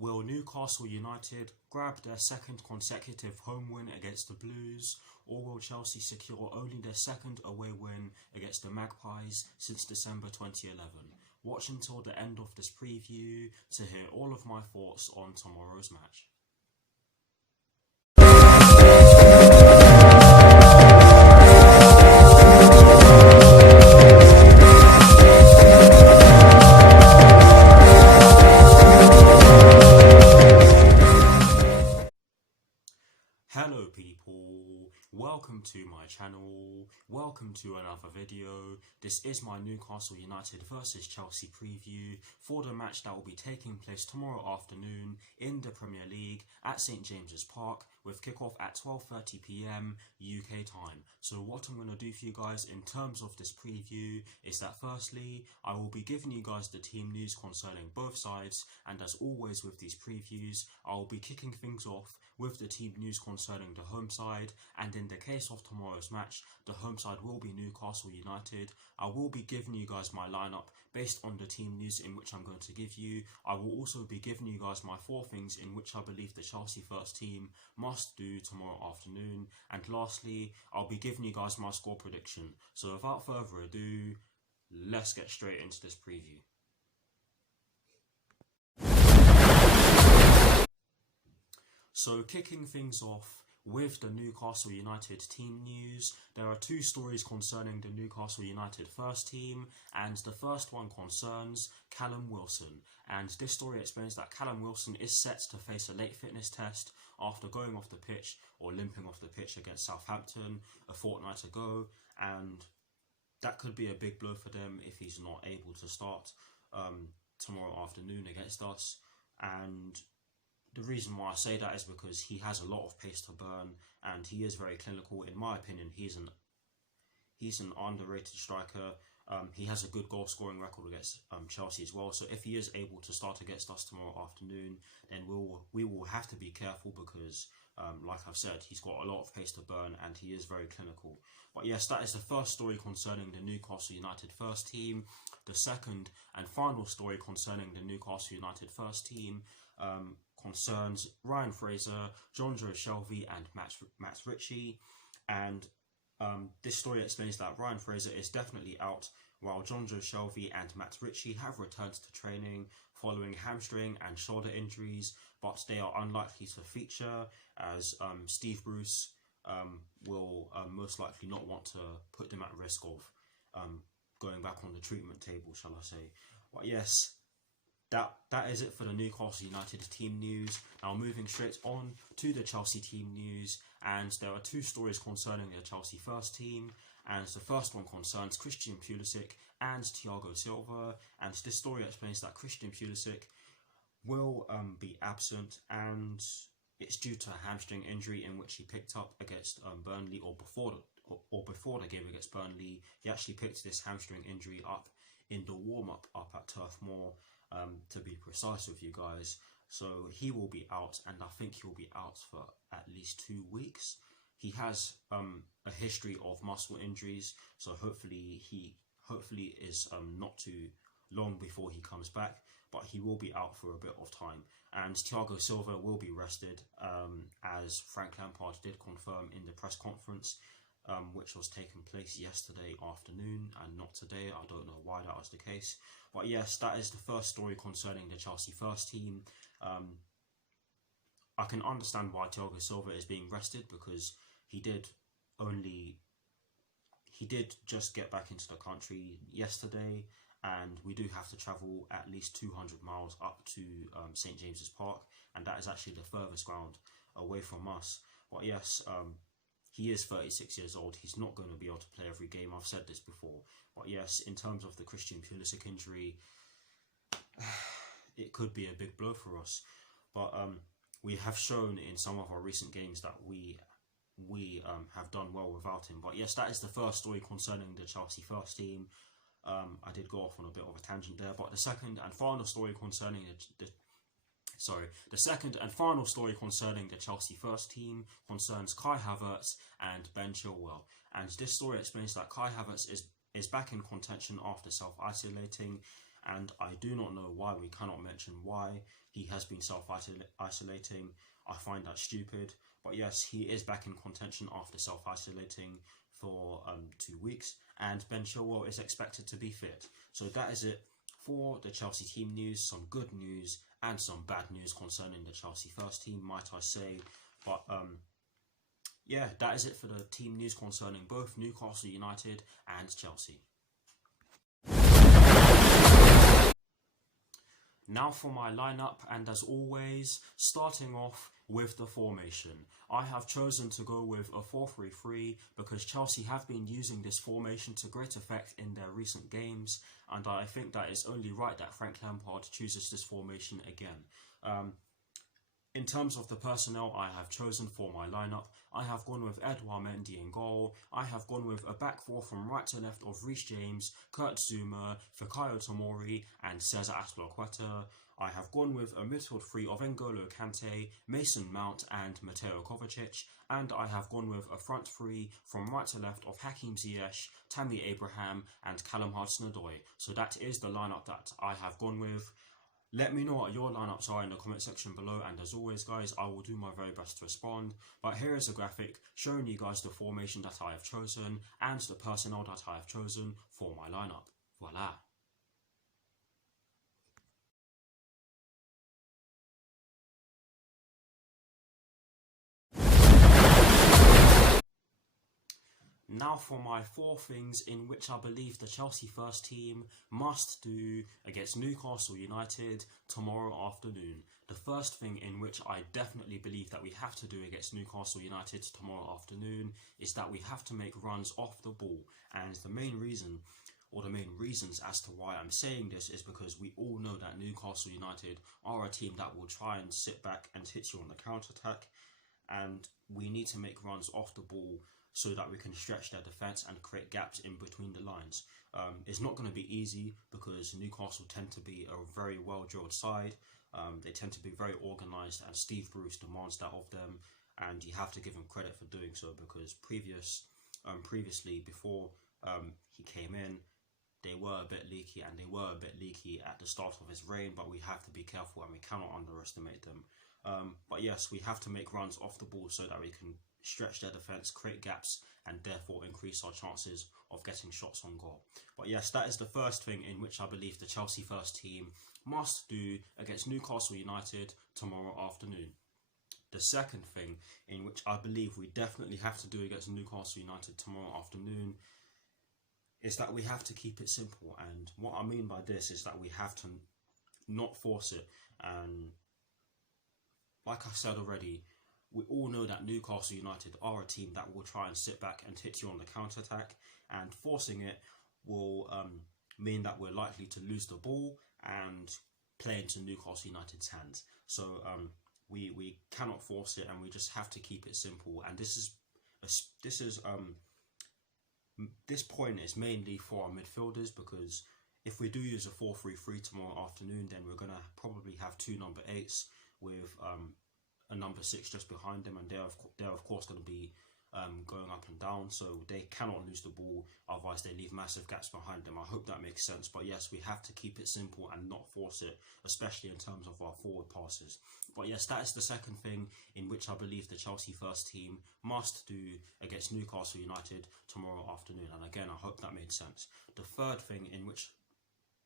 Will Newcastle United grab their second consecutive home win against the Blues, or will Chelsea secure only their second away win against the Magpies since December 2011? Watch until the end of this preview to hear all of my thoughts on tomorrow's match. Hello people, welcome to my channel, welcome to another video. This is my Newcastle United versus Chelsea preview for the match that will be taking place tomorrow afternoon in the Premier League at St James's Park with kickoff at 12:30 PM UK time. So what I'm going to do for you guys in terms of this preview is that firstly, I will be giving you guys the team news concerning both sides, and as always with these previews, I will be kicking things off with the team news concerning the home side, and in the case of tomorrow's match, the home side will be Newcastle United. I will be giving you guys my lineup based on the team news in which I'm going to give you. I will also be giving you guys my 4 things in which I believe the Chelsea first team must do tomorrow afternoon, and lastly, I'll be giving you guys my score prediction. So without further ado, let's get straight into this preview. So kicking things off with the Newcastle United team news, there are 2 stories concerning the Newcastle United first team, and the first one concerns Callum Wilson, and this story explains that Callum Wilson is set to face a late fitness test after going off the pitch or limping off the pitch against Southampton a fortnight ago, and that could be a big blow for them if he's not able to start tomorrow afternoon against us. And the reason why I say that is because he has a lot of pace to burn and he is very clinical. In my opinion, he's an underrated striker. He has a good goal scoring record against Chelsea as well. So if he is able to start against us tomorrow afternoon, then we will have to be careful because, like I've said, he's got a lot of pace to burn and he is very clinical. But yes, that is the first story concerning the Newcastle United first team. The second and final story concerning the Newcastle United first team concerns Ryan Fraser, John Joe Shelvey and Matt Ritchie, and this story explains that Ryan Fraser is definitely out, while John Joe Shelvey and Matt Ritchie have returned to training following hamstring and shoulder injuries, but they are unlikely to feature as Steve Bruce will most likely not want to put them at risk of going back on the treatment table, shall I say. But yes, that is it for the Newcastle United team news. Now moving straight on to the Chelsea team news, and there are 2 stories concerning the Chelsea first team, and the first one concerns Christian Pulisic and Thiago Silva, and this story explains that Christian Pulisic will be absent, and it's due to a hamstring injury in which he picked up against Burnley, or before the game against Burnley. He actually picked this hamstring injury up in the warm-up up at Turf Moor, to be precise with you guys. So he will be out, and I think he'll be out for at least 2 weeks. He has a history of muscle injuries, so hopefully is not too long before he comes back, but he will be out for a bit of time. And Thiago Silva will be rested, as Frank Lampard did confirm in the press conference, which was taking place yesterday afternoon and not today. I don't know why that was the case. But yes, that is the first story concerning the Chelsea first team. I can understand why Thiago Silva is being rested, because he did just get back into the country yesterday, and we do have to travel at least 200 miles up to St James's Park, and that is actually the furthest ground away from us. But yes, he is 36 years old. He's not going to be able to play every game. I've said this before. But yes, in terms of the Christian Pulisic injury, it could be a big blow for us. But we have shown in some of our recent games that we have done well without him. But yes, that is the first story concerning the Chelsea first team. I did go off on a bit of a tangent there. But the second and final story concerning the second and final story concerning the Chelsea first team concerns Kai Havertz and Ben Chilwell. And this story explains that Kai Havertz is back in contention after self-isolating, and I do not know why we cannot mention why he has been self-isolating. I find that stupid, but yes, he is back in contention after self-isolating for 2 weeks, and Ben Chilwell is expected to be fit. So that is it for the Chelsea team news. Some good news and some bad news concerning the Chelsea first team, might I say. But yeah, that is it for the team news concerning both Newcastle United and Chelsea. Now for my lineup, and as always, starting off with the formation. I have chosen to go with a 4-3-3 because Chelsea have been using this formation to great effect in their recent games, and I think that it's only right that Frank Lampard chooses this formation again. In terms of the personnel I have chosen for my lineup, I have gone with Edouard Mendy in goal. I have gone with a back four from right to left of Reece James, Kurt Zouma, Fikayo Tomori and Cesar Azpilicueta. I have gone with a midfield three of N'Golo Kante, Mason Mount and Mateo Kovacic, and I have gone with a front three from right to left of Hakim Ziyech, Tammy Abraham and Callum Hudson-Odoi. So that is the lineup that I have gone with. Let me know what your lineups are in the comment section below, and as always guys, I will do my very best to respond. But here is a graphic showing you guys the formation that I have chosen and the personnel that I have chosen for my lineup. Voila! Now for my 4 things in which I believe the Chelsea first team must do against Newcastle United tomorrow afternoon. The first thing in which I definitely believe that we have to do against Newcastle United tomorrow afternoon is that we have to make runs off the ball. And the main reason, or the main reasons as to why I'm saying this, is because we all know that Newcastle United are a team that will try and sit back and hit you on the counter-attack. And we need to make runs off the ball so that we can stretch their defence and create gaps in between the lines. It's not going to be easy because Newcastle tend to be a very well-drilled side. They tend to be very organised, and Steve Bruce demands that of them, and you have to give him credit for doing so, because previously, before he came in, they were a bit leaky, and they were a bit leaky at the start of his reign, but we have to be careful and we cannot underestimate them. But yes, we have to make runs off the ball so that we can stretch their defence, create gaps, and therefore increase our chances of getting shots on goal. But yes, that is the first thing in which I believe the Chelsea first team must do against Newcastle United tomorrow afternoon. The second thing in which I believe we definitely have to do against Newcastle United tomorrow afternoon is that we have to keep it simple. And what I mean by this is that we have to not force it. And like I said already, we all know that Newcastle United are a team that will try and sit back and hit you on the counter-attack, and forcing it will mean that we're likely to lose the ball and play into Newcastle United's hands. So we cannot force it, and we just have to keep it simple. And this point is mainly for our midfielders, because if we do use a 4-3-3 tomorrow afternoon, then we're going to probably have 2 number 8s with a number 6 just behind them, and they're of course going to be going up and down, so they cannot lose the ball, otherwise they leave massive gaps behind them. I hope that makes sense. But yes, we have to keep it simple and not force it, especially in terms of our forward passes. But yes, that is the second thing in which I believe the Chelsea first team must do against Newcastle United tomorrow afternoon, and again, I hope that made sense. The third thing in which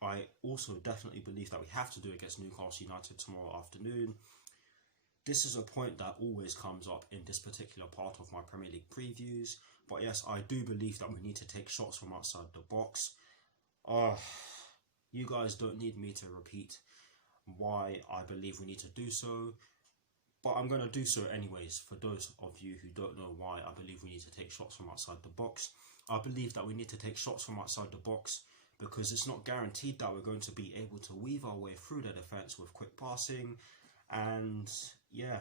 I also definitely believe that we have to do against Newcastle United tomorrow afternoon, this is a point that always comes up in this particular part of my Premier League previews, but yes, I do believe that we need to take shots from outside the box. You guys don't need me to repeat why I believe we need to do so, but I'm going to do so anyways for those of you who don't know why I believe we need to take shots from outside the box. I believe that we need to take shots from outside the box because it's not guaranteed that we're going to be able to weave our way through the defence with quick passing. And yeah,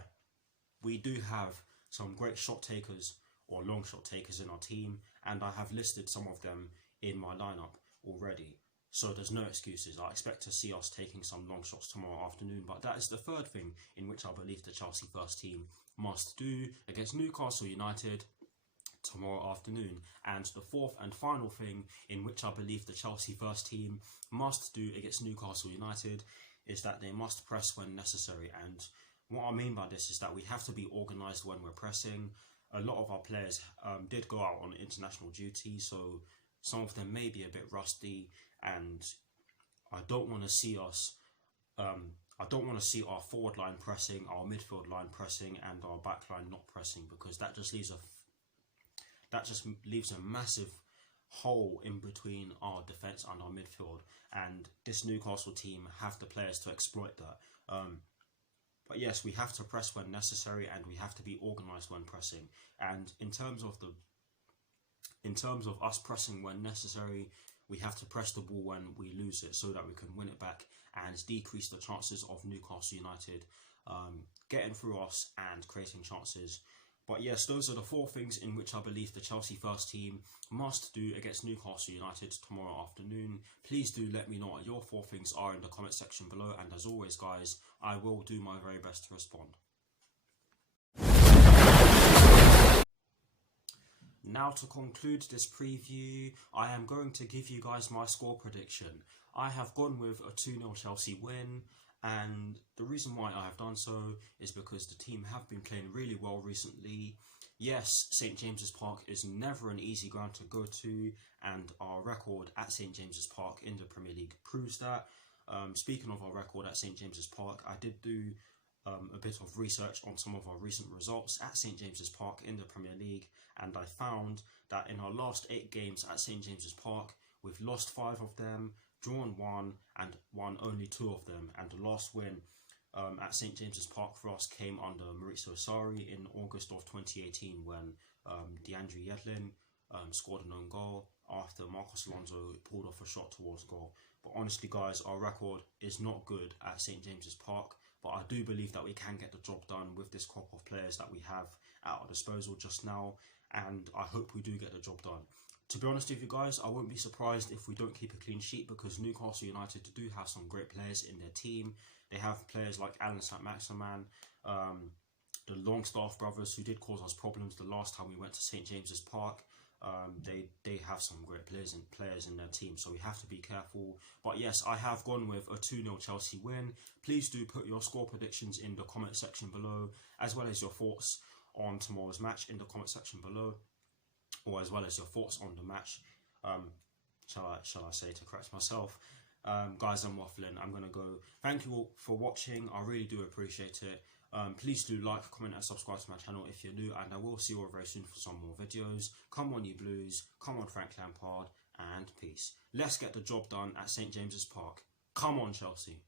we do have some great shot takers or long shot takers in our team, and I have listed some of them in my lineup already. So there's no excuses. I expect to see us taking some long shots tomorrow afternoon. But that is the third thing in which I believe the Chelsea first team must do against Newcastle United tomorrow afternoon. And the fourth and final thing in which I believe the Chelsea first team must do against Newcastle United is that they must press when necessary. And what I mean by this is that we have to be organised when we're pressing. A lot of our players did go out on international duty, so some of them may be a bit rusty, and I don't want to see us. I don't want to see our forward line pressing, our midfield line pressing, and our back line not pressing, because that just leaves a massive hole in between our defence and our midfield. And this Newcastle team have the players to exploit that. But yes, we have to press when necessary, and we have to be organised when pressing. And in terms of us pressing when necessary, we have to press the ball when we lose it so that we can win it back and decrease the chances of Newcastle United getting through us and creating chances. But yes, those are the four things in which I believe the Chelsea first team must do against Newcastle United tomorrow afternoon. Please do let me know what your four things are in the comment section below, and as always guys, I will do my very best to respond. Now to conclude this preview, I am going to give you guys my score prediction. I have gone with a 2-0 Chelsea win, and the reason why I have done so is because the team have been playing really well recently. Yes, St James's Park is never an easy ground to go to, and our record at St James's Park in the Premier League proves that. Speaking of our record at St James's Park, I did do a bit of research on some of our recent results at St James's Park in the Premier League, and I found that in our last 8 games at St James's Park, we've lost 5 of them, drawn 1, and won only 2 of them. And the last win at St James's Park for us came under Maurizio Sarri in August of 2018, when DeAndre Yedlin scored an own goal after Marcos Alonso pulled off a shot towards goal. But honestly guys, our record is not good at St James's Park, but I do believe that we can get the job done with this crop of players that we have at our disposal just now, and I hope we do get the job done. To be honest with you guys, I won't be surprised if we don't keep a clean sheet, because Newcastle United do have some great players in their team. They have players like Alan Saint-Maximin, the Longstaff brothers, who did cause us problems the last time we went to St James's Park. They have some great players in their team, so we have to be careful. But yes, I have gone with a 2-0 Chelsea win. Please do put your score predictions in the comment section below, as well as your thoughts on tomorrow's match in the comment section below, or as well as your thoughts on the match. Shall I say, to correct myself. Guys, I'm waffling. I'm going to go. Thank you all for watching. I really do appreciate it. Please do like, comment and subscribe to my channel if you're new, and I will see you all very soon for some more videos. Come on you Blues, come on Frank Lampard, and peace. Let's get the job done at St James's Park. Come on Chelsea.